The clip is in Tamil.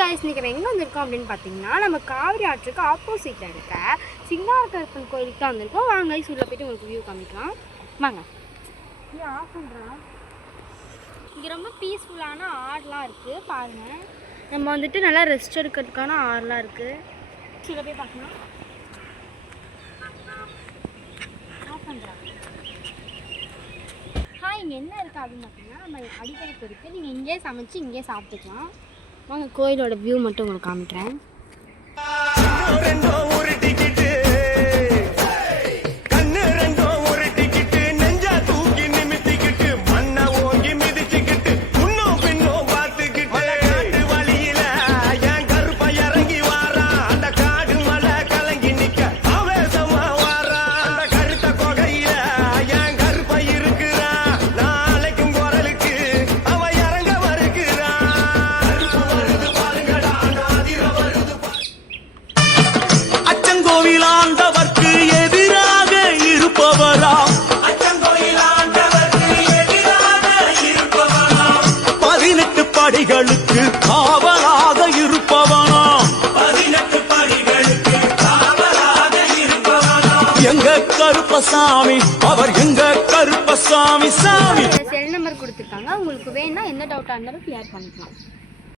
गाइस இன்னைக்கு எங்க வந்திருக்கோம் அப்படினு பாத்தீங்கன்னா நம்ம காவிரி ஆற்றுக்கு ஆப்போசிட்ல இருக்க சிங்காரகருப்பன் கோயிலுக்கு தான் வந்திருக்கோம். வாங்க गाइस உள்ள போய் உங்களுக்கு வியூ காமிக்கலாம். வாங்க. இது ஆஃப் பண்றா. இங்க ரொம்ப பீஸ்ஃபுல்லான ஆறுலாம் இருக்கு பாருங்க. நம்ம வந்துட்டு நல்லா ரெஸ்ட் எடுக்கிறதுக்கான ஆறுலாம் இருக்கு. உள்ள போய் பார்க்கலாம். ஆஃப் பண்றா. ஹாய் இங்க என்ன இருக்கு அப்படினு பாத்தீங்கன்னா நம்ம அடிக்கடி இருக்கு. நீங்க இங்கே சமைச்சு இங்கே சாப்பிட்டுக்கலாம். வாங்க கோயிலோட வியூ மட்டும் உங்களுக்கு காமிக்கிறேன். படிகளுக்கு காவலாக இருப்பவனா எங்க கருப்பசாமி அவர் எங்க கருப்பசாமி சாமி. செல் நம்பர் கொடுத்துருக்காங்க. உங்களுக்கு வேணா எந்த டவுட்டா இருந்தாலும் கிளியர் பண்ணிக்கலாம்.